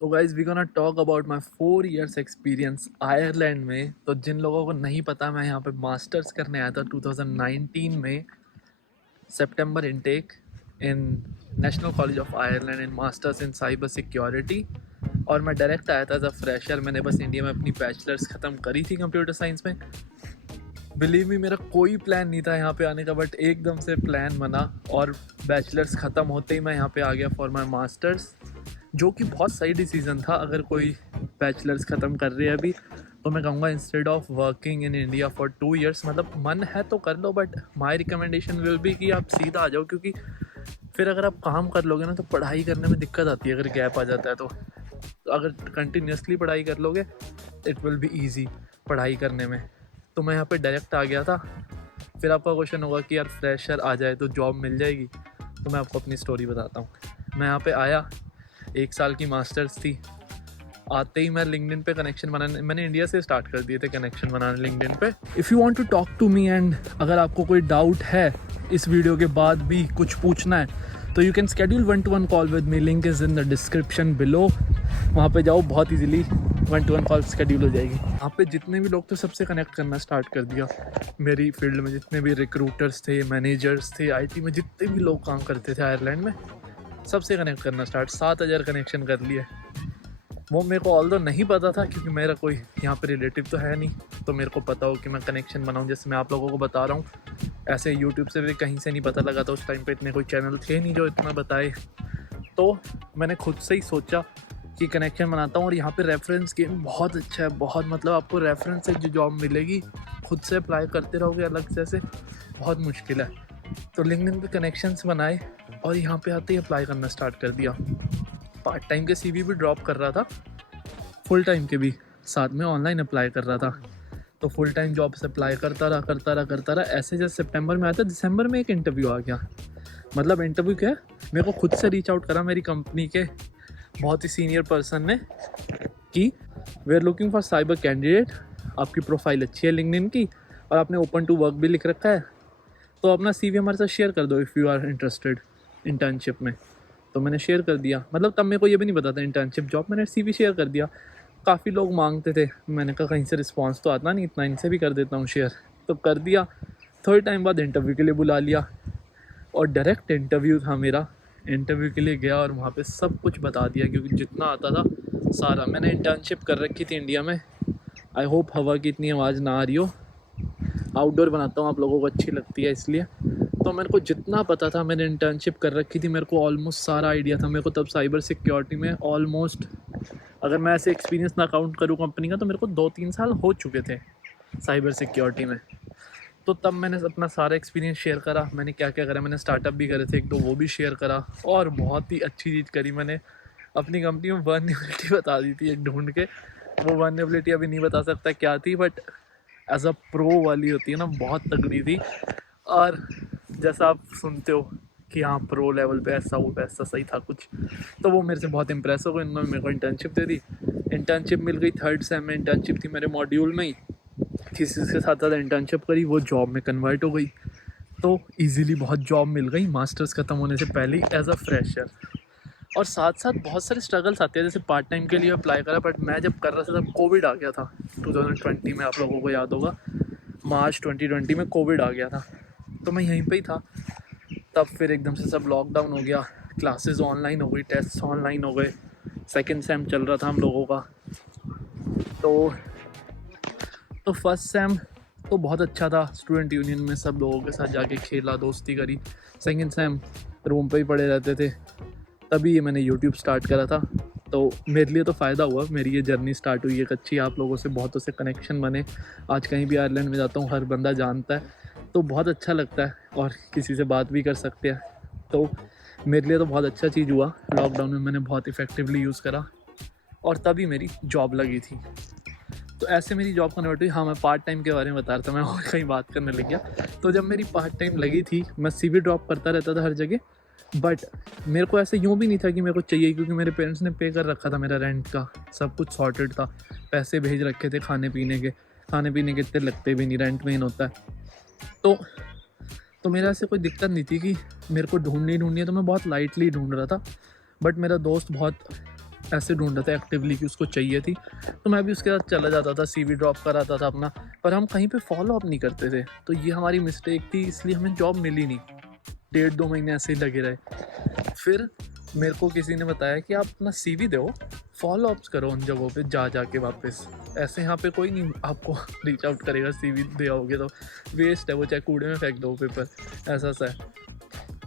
तो guys we gonna talk about my 4 years experience Ireland में। तो जिन लोगों को नहीं पता, मैं यहाँ पे मास्टर्स करने आया था 2019 में, September intake in National College of Ireland in masters in cyber security. और मैं डायरेक्ट आया था एज अ फ्रेशर। मैंने बस इंडिया में अपनी बैचलर्स ख़त्म करी थी कंप्यूटर साइंस में। बिलीव मी, मेरा कोई प्लान नहीं था यहाँ पे आने का, बट एकदम से प्लान बना और बैचलर्स ख़त्म होते ही मैं यहाँ पे आ गया फॉर माई मास्टर्स, जो कि बहुत सही डिसीज़न था। अगर कोई बैचलर्स ख़त्म कर रही है अभी, तो मैं कहूँगा instead of working in India for 2 years, मतलब मन है तो कर लो, but my recommendation will be कि आप सीधा आ जाओ, क्योंकि फिर अगर आप काम कर लोगे ना तो पढ़ाई करने में दिक्कत आती है अगर गैप आ जाता है तो। अगर कंटिन्यूसली पढ़ाई कर लोगे इट विल बी ईजी पढ़ाई करने में। तो मैं यहाँ पे डायरेक्ट आ गया था। फिर आपका क्वेश्चन होगा कि यार फ्रेशर आ जाए तो जॉब मिल जाएगी, तो मैं आपको अपनी स्टोरी बताता हूँ। मैं यहाँ पे आया, 1 साल की मास्टर्स थी। आते ही मैं लिंक्डइन पे कनेक्शन बनाने, मैंने इंडिया से स्टार्ट कर दिए थे कनेक्शन बनाने लिंक्डइन पे। If you want to talk to me and अगर आपको कोई डाउट है इस वीडियो के बाद भी कुछ पूछना है, तो you can schedule 1-to-1 call with me. Link is in the description below. वहाँ पे जाओ, बहुत इजीली 1-to-1 कॉल स्केड्यूल हो जाएगी। वहाँ पे जितने भी लोग थे सबसे कनेक्ट करना स्टार्ट कर दिया। मेरी फील्ड में जितने भी रिक्रूटर्स थे, मैनेजर्स थे, आईटी में जितने भी लोग काम करते थे आयरलैंड में, सबसे कनेक्ट करना स्टार्ट। 7,000 कनेक्शन कर लिए। वो मेरे को ऑल दो नहीं पता था, क्योंकि मेरा कोई यहाँ पे रिलेटिव तो है नहीं, तो मेरे को पता हो कि मैं कनेक्शन बनाऊँ। जैसे मैं आप लोगों को बता रहा हूँ, ऐसे यूट्यूब से भी कहीं से नहीं पता लगा था। उस टाइम पे इतने कोई चैनल थे नहीं जो इतना बताए। तो मैंने खुद से ही सोचा कि कनेक्शन बनाता हूँ। और यहाँ पे रेफरेंस गेम बहुत अच्छा है, बहुत, मतलब आपको रेफरेंस से जो जॉब मिलेगी, खुद से अप्लाई करते रहोगे अलग से बहुत मुश्किल है। तो लिंक्डइन पे कनेक्शंस बनाए और यहाँ पे आते ही अप्लाई करना स्टार्ट कर दिया। पार्ट टाइम के सीवी भी ड्रॉप कर रहा था, फुल टाइम के भी साथ में ऑनलाइन अप्लाई कर रहा था। तो फुल टाइम जॉब से अप्लाई करता रहा। ऐसे जैसे सितंबर में आया था, दिसंबर में एक इंटरव्यू आ गया। मतलब इंटरव्यू क्या है, मेरे को खुद से रीच आउट करा मेरी कंपनी के बहुत ही सीनियर पर्सन ने कि we are looking for cyber candidate. आपकी प्रोफाइल अच्छी है लिंक्डइन की और आपने ओपन टू वर्क भी लिख रखा है, तो अपना सीवी हमारे साथ शेयर कर दो if you are interested internship में। तो मैंने शेयर कर दिया। मतलब तब मेरे को ये भी नहीं पता था इंटर्नशिप जॉब, मैंने सीवी शेयर कर दिया। काफ़ी लोग मांगते थे, मैंने कहा कहीं से रिस्पांस तो आता नहीं इतना, इनसे भी कर देता हूँ शेयर। तो कर दिया। थोड़े टाइम बाद इंटरव्यू के लिए बुला लिया और डायरेक्ट इंटरव्यू था मेरा। इंटरव्यू के लिए गया और वहाँ पे सब कुछ बता दिया, क्योंकि जितना आता था सारा। मैंने इंटर्नशिप कर रखी थी इंडिया में। आई होप हवा की इतनी आवाज़ ना आ रही हो, आउटडोर बनाता हूँ, आप लोगों को अच्छी लगती है इसलिए। तो मेरे को जितना पता था, मैंने इंटर्नशिप कर रखी थी, मेरे को ऑलमोस्ट सारा आइडिया था। मेरे को तब साइबर सिक्योरिटी में ऑलमोस्ट, अगर मैं ऐसे एक्सपीरियंस ना काउंट करूँ कंपनी का, तो मेरे को 2-3 साल हो चुके थे साइबर सिक्योरिटी में। तो तब मैंने अपना सारा एक्सपीरियंस शेयर करा। मैंने क्या क्या करा, मैंने स्टार्टअप भी करे थे 1-2, वो भी शेयर करा। और बहुत ही अच्छी चीज़ करी मैंने, अपनी कंपनी में वर्नेबिलिटी बता दी थी एक ढूंढ के। वो वर्नेबिलिटी अभी नहीं बता सकता क्या थी, बट एज अ प्रो वाली होती है ना, बहुत तगड़ी थी। और जैसा आप सुनते हो कि हाँ प्रो लेवल पे ऐसा हो, वैसा सही था कुछ। तो वो मेरे से बहुत इंप्रेस हो गए, इन्होंने मेरे को इंटर्नशिप दे दी। इंटर्नशिप मिल गई, 3rd सेम में इंटर्नशिप थी मेरे मॉड्यूल में ही। किसी के साथ ज़्यादा इंटर्नशिप करी, वो जॉब में कन्वर्ट हो गई। तो इजीली बहुत जॉब मिल गई मास्टर्स ख़त्म होने से पहले ही एज अ फ्रेशर। और साथ साथ बहुत सारे स्ट्रगल्स आते हैं, जैसे पार्ट टाइम के लिए अप्लाई करा, बट मैं जब कर रहा था तब कोविड आ गया था 2020 में। आप लोगों को याद होगा, मार्च 2020 में कोविड आ गया था। तो मैं यहीं पे ही था। तब फिर एकदम से सब लॉकडाउन हो गया, क्लासेस ऑनलाइन हो गई, टेस्ट ऑनलाइन हो गए। 2nd सेम चल रहा था हम लोगों का। तो 1st सेम तो बहुत अच्छा था, स्टूडेंट यूनियन में सब लोगों के साथ जाके खेला, दोस्ती करी। 2nd सेम रूम पे ही पड़े रहते थे। तभी ये मैंने यूट्यूब स्टार्ट करा था। तो मेरे लिए तो फ़ायदा हुआ, मेरी ये जर्नी स्टार्ट हुई एक अच्छी, आप लोगों से बहुतों से कनेक्शन बने। आज कहीं भी आयरलैंड में जाता हूँ हर बंदा जानता है, तो बहुत अच्छा लगता है और किसी से बात भी कर सकते हैं। तो मेरे लिए तो बहुत अच्छा चीज़ हुआ। लॉकडाउन में मैंने बहुत इफ़ेक्टिवली यूज़ करा और तभी मेरी जॉब लगी थी। तो ऐसे मेरी जॉब कन्वर्ट हुई। हाँ, मैं पार्ट टाइम के बारे में बता रहा था, मैं और कहीं बात करने लग गया। तो जब मेरी पार्ट टाइम लगी थी, मैं सीवी ड्रॉप करता रहता था हर जगह, बट मेरे को ऐसे यूँ भी नहीं था कि मेरे को चाहिए, क्योंकि मेरे पेरेंट्स ने पे कर रखा था मेरा रेंट का, सब कुछ सॉर्टेड था, पैसे भेज रखे थे खाने पीने के इतने लगते भी नहीं, रेंट में ही होता है। तो मेरा ऐसे कोई दिक्कत नहीं थी कि मेरे को ढूंढनी है, तो मैं बहुत लाइटली ढूंढ रहा था। बट मेरा दोस्त बहुत ऐसे ढूंढ रहा था एक्टिवली कि उसको चाहिए थी, तो मैं भी उसके साथ चला जाता था, CV ड्रॉप कराता था अपना, पर हम कहीं पे फॉलो अप नहीं करते थे। तो ये हमारी मिस्टेक थी, इसलिए हमें जॉब मिली नहीं। 1.5-2 महीने ऐसे ही लगे रहे। फिर मेरे को किसी ने बताया कि आप अपना CV दो, फॉलो अप्स करो उन जगहों पे जा के वापस। ऐसे यहाँ पे कोई नहीं आपको रीच आउट करेगा, CV दे आओगे तो वेस्ट है वो, चाहे कूड़े में फेंक दो पेपर, ऐसा सा है।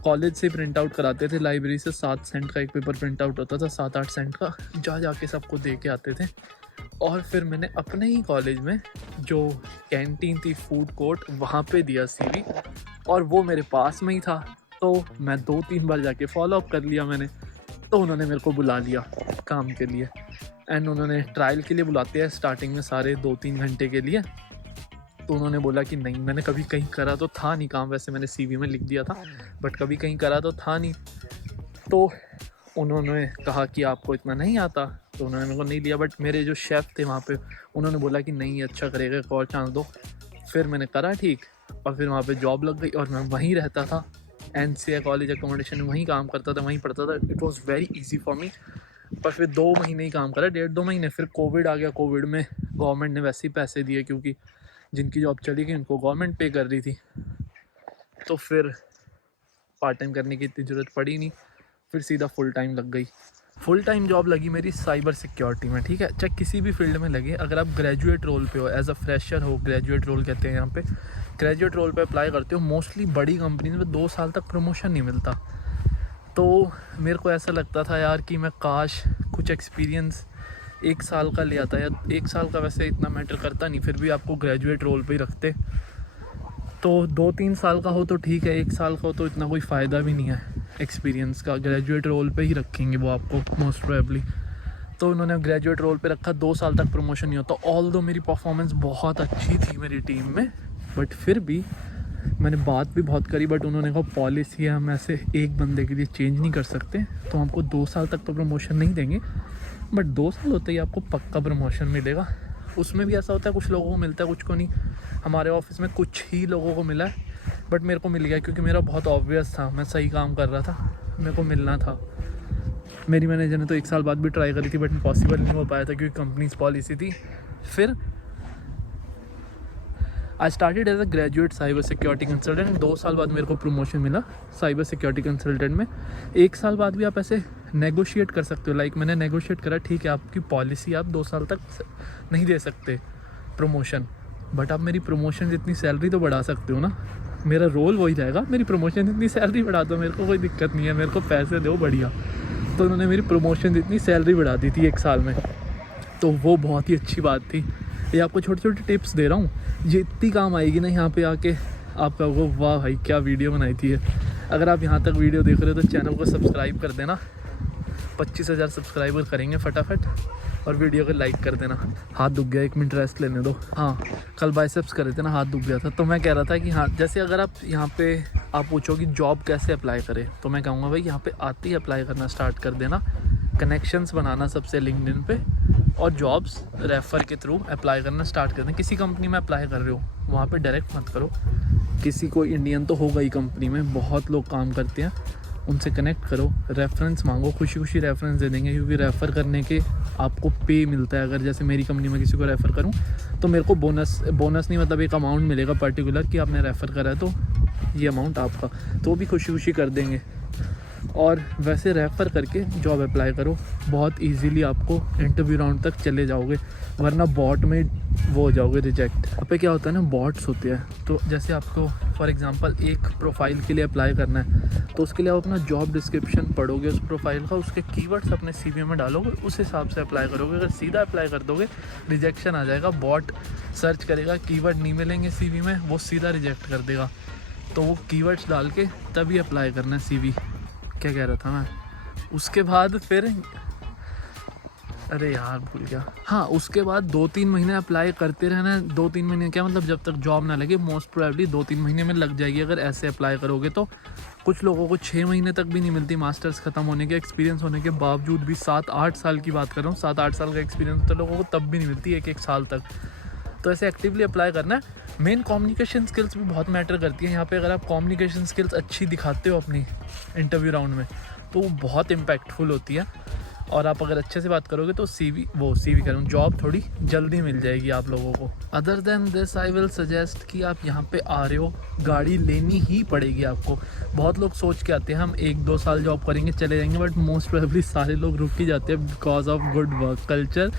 कॉलेज से प्रिंट आउट कराते थे, लाइब्रेरी से 7 सेंट का एक पेपर प्रिंट आउट होता था, 7-8 सेंट का, जा के सबको दे के आते थे। और फिर मैंने अपने ही कॉलेज में जो कैंटीन थी, फूड कोर्ट, वहाँ पे दिया CV, और वो मेरे पास में ही था, तो मैं 2-3 बार जाके फॉलो अप कर लिया मैंने। तो उन्होंने मेरे को बुला लिया काम के लिए, एंड उन्होंने ट्रायल के लिए बुलाते हैं स्टार्टिंग में सारे 2-3 घंटे के लिए। तो उन्होंने बोला कि नहीं, मैंने कभी कहीं करा तो था नहीं काम, वैसे मैंने CV में लिख दिया था, बट कभी कहीं करा तो था नहीं। तो उन्होंने कहा कि आपको इतना नहीं आता, तो उन्होंने मेरे को नहीं लिया। बट मेरे जो शेफ़ थे वहाँ पे, उन्होंने बोला कि नहीं अच्छा करेगा, एक और चांस दो। फिर मैंने करा ठीक, और फिर वहाँ पे जॉब लग गई, और मैं वहीं रहता था, NCI कॉलेज अकोमोडेशन में वहीं काम करता था, वहीं पढ़ता था। It was very easy for me. पर फिर 2 महीने ही काम करा, 1.5-2 महीने। फिर कोविड आ गया। कोविड में गवर्नमेंट ने वैसे ही पैसे दिए, क्योंकि जिनकी जॉब चली गई उनको गवर्नमेंट पे कर रही थी, तो फिर पार्ट टाइम करने की इतनी ज़रूरत पड़ी नहीं, फिर सीधा फुल टाइम लग गई। फुल टाइम जॉब लगी मेरी साइबर सिक्योरिटी में, ठीक है। चाहे किसी भी फील्ड में लगे, अगर आप ग्रेजुएट रोल पे हो, एज अ फ्रेशर हो, ग्रेजुएट रोल कहते हैं यहाँ पे, ग्रेजुएट रोल पे अप्लाई करते हो, मोस्टली बड़ी कंपनीज में 2 साल तक प्रमोशन नहीं मिलता। तो मेरे को ऐसा लगता था यार कि मैं काश कुछ एक्सपीरियंस 1 साल का ले आता, या 1 साल का वैसे इतना मैटर करता नहीं, फिर भी आपको ग्रेजुएट रोल पे ही रखते। तो 2-3 साल का हो तो ठीक है, 1 साल का हो तो इतना कोई फ़ायदा भी नहीं है एक्सपीरियंस का। ग्रेजुएट रोल पे ही रखेंगे वो आपको मोस्ट प्रोबेबली। तो उन्होंने ग्रेजुएट रोल पे रखा, 2 साल तक प्रमोशन नहीं होता। ऑल दो मेरी परफॉर्मेंस बहुत अच्छी थी मेरी टीम में, बट फिर भी मैंने बात भी बहुत करी, बट उन्होंने कहा पॉलिसी है, हम ऐसे एक बंदे के लिए चेंज नहीं कर सकते, तो हमको 2 साल तक तो प्रमोशन नहीं देंगे, बट 2 साल होते ही आपको पक्का प्रमोशन मिलेगा। उसमें भी ऐसा होता है, कुछ लोगों को मिलता है, कुछ को नहीं। हमारे ऑफिस में कुछ ही लोगों को मिला है, बट मेरे को मिल गया, क्योंकि मेरा बहुत ऑब्वियस था, मैं सही काम कर रहा था, मेरे को मिलना था। मेरी मैनेजर ने तो 1 साल बाद भी ट्राई करी थी, बट पॉसिबल नहीं हो पाया था, क्योंकि कंपनीज पॉलिसी थी। फिर I started as a graduate cyber security consultant. 2 साल बाद मेरे को प्रमोशन मिला साइबर सिक्योरिटी कंसल्टेंट में। 1 साल बाद भी आप ऐसे नेगोशिएट कर सकते हो, लाइक मैंने नेगोशिएट करा, ठीक है आपकी पॉलिसी, आप 2 साल तक नहीं दे सकते प्रमोशन, बट आप मेरी प्रमोशन जितनी सैलरी तो बढ़ा सकते हो ना। मेरा रोल वही रहेगा, मेरी प्रमोशन जितनी सैलरी बढ़ा दो, मेरे को कोई दिक्कत नहीं है, मेरे को पैसे दो बढ़िया। तो उन्होंने मेरी प्रमोशन जितनी सैलरी बढ़ा दी थी 1 साल में, तो वो बहुत ही अच्छी बात थी। ये आपको छोटी छोटी टिप्स दे रहा हूँ, ये इतनी काम आएगी ना यहाँ पे आके, आप कहोगे वाह भाई क्या वीडियो बनाई थी ये। अगर आप यहाँ तक वीडियो देख रहे हो तो चैनल को सब्सक्राइब कर देना, 25,000 सब्सक्राइबर करेंगे फटाफट, और वीडियो को लाइक कर देना। हाथ दुख गया, 1 मिनट रेस्ट लेने दो। हाँ, कल बाइसेप्स कर रहे थे ना, हाथ दुख गया था। तो मैं कह रहा था कि हाँ, जैसे अगर आप यहाँ पे आप पूछो कि जॉब कैसे अप्लाई करें, तो मैं कहूँगा भाई यहाँ पे आते ही अप्लाई करना स्टार्ट कर देना, कनेक्शंस बनाना सबसे लिंक्डइन पे, और जॉब्स रेफ़र के थ्रू अप्लाई करना स्टार्ट कर दें। किसी कंपनी में अप्लाई कर रहे हो वहाँ पे डायरेक्ट मत करो, किसी को इंडियन तो होगा ही कंपनी में, बहुत लोग काम करते हैं, उनसे कनेक्ट करो, रेफरेंस मांगो, खुशी खुशी रेफरेंस दे देंगे, क्योंकि रेफ़र करने के आपको पे मिलता है। अगर जैसे मेरी कंपनी में किसी को रेफ़र करूं तो मेरे को बोनस नहीं, मतलब एक अमाउंट मिलेगा पर्टिकुलर कि आपने रेफ़र करा है तो ये अमाउंट आपका, तो वो भी खुशी खुशी कर देंगे। और वैसे रेफ़र करके जॉब अप्लाई करो, बहुत इजीली आपको इंटरव्यू राउंड तक चले जाओगे, वरना बॉट में वो हो जाओगे रिजेक्ट। अब पे क्या होता है ना, बॉट्स होते हैं, तो जैसे आपको फॉर एग्जांपल एक प्रोफाइल के लिए अप्लाई करना है, तो उसके लिए आप अपना जॉब डिस्क्रिप्शन पढ़ोगे उस प्रोफाइल का, उसके कीवर्ड्स अपने CV में डालोगे, उस हिसाब से अप्लाई करोगे। अगर सीधा अप्लाई कर दोगे रिजेक्शन आ जाएगा, बॉट सर्च करेगा, कीवर्ड नहीं मिलेंगे CV में, वो सीधा रिजेक्ट कर देगा। तो वो कीवर्ड्स डाल के तभी अप्लाई करना है CV। क्या कह रहा था मैं, उसके बाद फिर अरे यार भूल गया। हाँ, उसके बाद 2-3 महीने अप्लाई करते रहना है। 2-3 महीने क्या मतलब, जब तक जॉब ना लगे, मोस्ट प्रोबेबली 2-3 महीने में लग जाएगी अगर ऐसे अप्लाई करोगे तो। कुछ लोगों को 6 महीने तक भी नहीं मिलती, मास्टर्स ख़त्म होने के, एक्सपीरियंस होने के बावजूद भी। 7-8 साल की बात कर रहा हूँ, 7-8 साल का एक्सपीरियंस तो लोगों को तब भी नहीं मिलती, 1-1 साल तक। तो ऐसे एक्टिवली अप्लाई करना है। मेन कम्युनिकेशन स्किल्स भी बहुत मैटर करती है यहाँ पे। अगर आप कम्युनिकेशन स्किल्स अच्छी दिखाते हो अपनी इंटरव्यू राउंड में, तो वो बहुत इम्पैक्टफुल होती है। और आप अगर अच्छे से बात करोगे तो CV कह रहा हूँ, जॉब थोड़ी जल्दी मिल जाएगी आप लोगों को। Other than this I will suggest कि आप यहाँ पे आ रहे हो, गाड़ी लेनी ही पड़ेगी आपको। बहुत लोग सोच के आते हैं हम 1-2 साल जॉब करेंगे चले जाएंगे, बट मोस्ट प्रोबेबली सारे लोग रुक ही जाते हैं because of good work culture.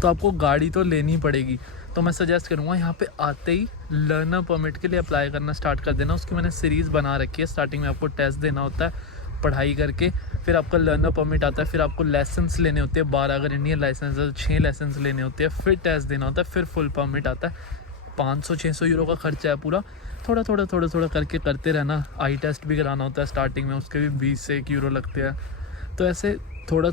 तो आपको गाड़ी तो लेनी पड़ेगी। तो मैं सजेस्ट करूँगा यहाँ पे आते ही लर्नर परमिट के लिए अप्लाई करना स्टार्ट कर देना। उसकी मैंने सीरीज़ बना रखी है। स्टार्टिंग में आपको टेस्ट देना होता है पढ़ाई करके, फिर आपका लर्नर परमिट आता है, फिर आपको लाइसेंस लेने होते हैं 12, अगर इंडियन लाइसेंस है तो 6 लाइसेंस लेने होते हैं, फिर टेस्ट देना होता है, फिर फुल परमिट आता है। 500-600 यूरो का खर्चा है पूरा। थोड़ा थोड़ा करके करते रहना। आई टेस्ट भी कराना होता है स्टार्टिंग में, उसके भी 20 से 1 यूरो लगते हैं। तो ऐसे थोड़ा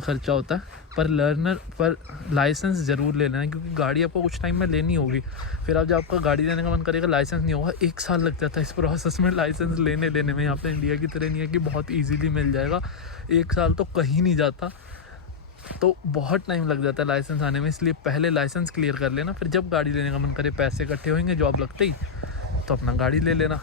खर्चा होता है। पर लाइसेंस ज़रूर ले लेना, क्योंकि गाड़ी आपको कुछ टाइम में लेनी होगी। फिर आप जब आपका गाड़ी लेने का मन करेगा, लाइसेंस नहीं होगा, 1 साल लग जाता है इस प्रोसेस में लाइसेंस लेने में। यहाँ पे इंडिया की तरह नहीं है कि बहुत ईजीली मिल जाएगा। 1 साल तो कहीं नहीं जाता, तो बहुत टाइम लग जाता है लाइसेंस आने में। इसलिए पहले लाइसेंस क्लियर कर लेना, फिर जब गाड़ी लेने का मन करे, पैसे इकट्ठे होंगे जॉब लगते ही, तो अपना गाड़ी ले लेना।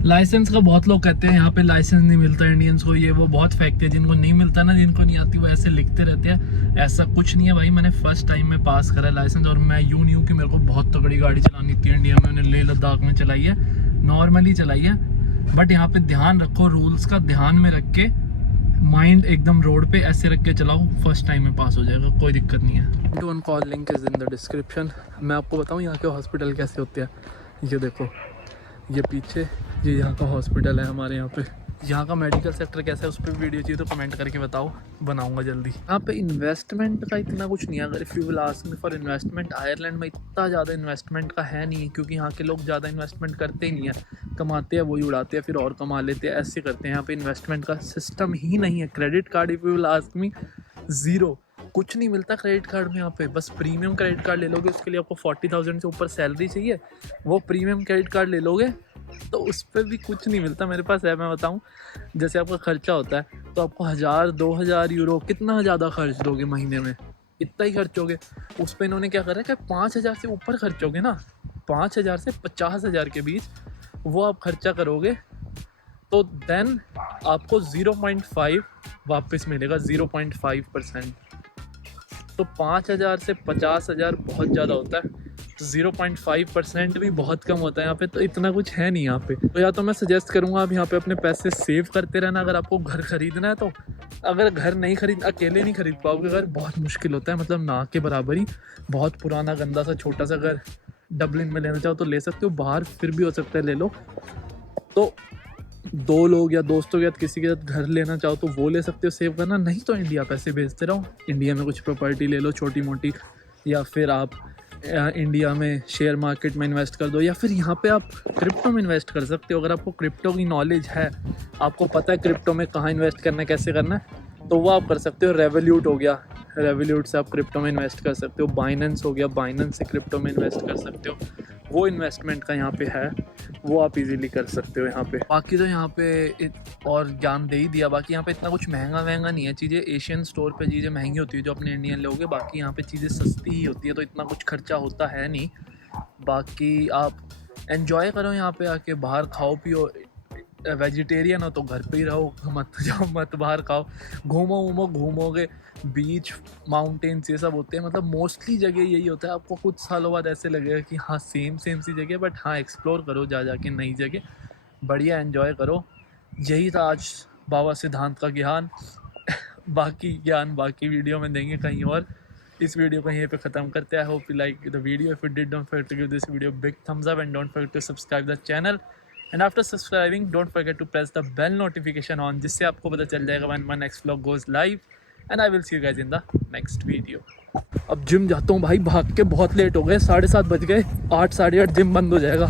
लाइसेंस का बहुत लोग कहते हैं यहाँ पे लाइसेंस नहीं मिलता इंडियंस को, ये वो बहुत फैक्ट है। जिनको नहीं मिलता ना, जिनको नहीं आती, वो ऐसे लिखते रहते हैं। ऐसा कुछ नहीं है भाई। मैंने फर्स्ट टाइम में पास करा लाइसेंस, और मैं यूँ नहीं हूँ कि मेरे को बहुत तगड़ी गाड़ी चलानी थी इंडिया में। मैंने लेह लद्दाख में चलाई है, नॉर्मली चलाई है। बट यहाँ पे ध्यान रखो, रूल्स का ध्यान में रख के, माइंड एकदम रोड पे ऐसे रख के चलाओ, फर्स्ट टाइम में पास हो जाएगा, कोई दिक्कत नहीं है। One call link is in the description. मैं आपको बताऊँ यहाँ के हॉस्पिटल कैसे होते हैं। ये देखो, ये पीछे ये यहाँ का हॉस्पिटल है हमारे यहाँ पे। यहाँ का मेडिकल सेक्टर कैसा है, उस पर वीडियो चाहिए तो कमेंट करके बताओ, बनाऊंगा जल्दी। यहाँ पे इन्वेस्टमेंट का इतना कुछ नहीं है। अगर if you will ask me for investment, Ireland में इतना ज़्यादा इन्वेस्टमेंट का है नहीं, क्योंकि यहाँ के लोग ज़्यादा इन्वेस्टमेंट करते ही नहीं है। कमाते हैं वही उड़ाते हैं, फिर और कमा लेते हैं, ऐसे करते हैं। यहाँ पे इन्वेस्टमेंट का सिस्टम ही नहीं है। Credit card, if you will ask me, zero, कुछ नहीं मिलता क्रेडिट कार्ड में यहाँ पे। बस प्रीमियम क्रेडिट कार्ड ले लोगे, उसके लिए आपको 40,000 से ऊपर सैलरी चाहिए। वो प्रीमियम क्रेडिट कार्ड ले लोगे तो उस पर भी कुछ नहीं मिलता। मेरे पास है, मैं बताऊं, जैसे आपका खर्चा होता है तो आपको 1,000-2,000 यूरो, कितना ज़्यादा खर्च दोगे महीने में, इतना ही खर्चोगे। उस पर इन्होंने क्या करा है कि 5,000 से ऊपर खर्चोगे ना, 5,000 से 50,000 के बीच वो आप खर्चा करोगे, तो देन आपको 0.5 वापस मिलेगा, 0.5%। तो 5,000 से 50,000 बहुत ज़्यादा होता है, तो 0.5% भी बहुत कम होता है यहाँ पे। तो इतना कुछ है नहीं यहाँ पे। तो या तो मैं सजेस्ट करूँगा आप यहाँ पे अपने पैसे सेव करते रहना, अगर आपको घर खरीदना है तो। अगर घर नहीं खरीद, अकेले नहीं खरीद पाओगे घर, बहुत मुश्किल होता है, मतलब ना के बराबर ही। बहुत पुराना गंदा सा छोटा सा घर डबलिन में लेना चाहो तो ले सकते हो, बाहर फिर भी हो सकता है ले लो। तो 2 लोग या दोस्तों के साथ किसी के साथ घर लेना चाहो तो वो ले सकते हो, सेव करना। नहीं तो इंडिया पैसे भेजते रहो, इंडिया में कुछ प्रॉपर्टी ले लो छोटी मोटी, या फिर आप इंडिया में शेयर मार्केट में इन्वेस्ट कर दो, या फिर यहाँ पे आप क्रिप्टो में इन्वेस्ट कर सकते हो। अगर आपको क्रिप्टो की नॉलेज है, आपको पता है क्रिप्टो में कहाँ इन्वेस्ट करना है, कैसे करना है, तो वो आप कर सकते हो। रेवोल्यूट हो गया, रेवोल्यूट से आप क्रिप्टो में इन्वेस्ट कर सकते हो। बाइनेंस हो गया, बाइनेंस से क्रिप्टो में इन्वेस्ट कर सकते हो। वो इन्वेस्टमेंट का यहाँ पे है, वो आप इजीली कर सकते हो यहाँ पे। बाकी तो यहाँ पे और ज्ञान दे ही दिया। बाकी यहाँ पे इतना कुछ महंगा नहीं है चीज़ें। एशियन स्टोर पे चीज़ें महंगी होती है जो अपने इंडियन लोगे, बाकी यहाँ पे चीज़ें सस्ती ही होती है, तो इतना कुछ खर्चा होता है नहीं। बाकी आप एंजॉय करो यहाँ पे आके, बाहर खाओ पियो। वेजिटेरियन हो तो घर पे ही रहो, मत जाओ, मत बाहर खाओ। घूमोगे, बीच माउंटेन्स ये सब होते हैं, मतलब मोस्टली जगह यही होता है। आपको कुछ सालों बाद ऐसे लगेगा कि हाँ सेम सी जगह, बट हाँ एक्सप्लोर करो जाके नई जगह, बढ़िया एंजॉय करो। यही था आज बाबा सिद्धांत का ज्ञान। बाकी ज्ञान बाकी वीडियो में देंगे कहीं और। इस वीडियो को यहीं पे ख़त्म करते हैं। I hope you like the video. If you did, don't forget to give this video big thumbs up and don't forget to subscribe the channel. And after subscribing don't forget to press the bell notification on, जिससे आपको पता चल जाएगा when my next vlog goes live. And I will see you guys in the next video. अब gym जाता हूँ भाई, भाग के बहुत लेट हो गए, 7:30 बज गए, 8 साढ़े 8 जिम बंद हो जाएगा।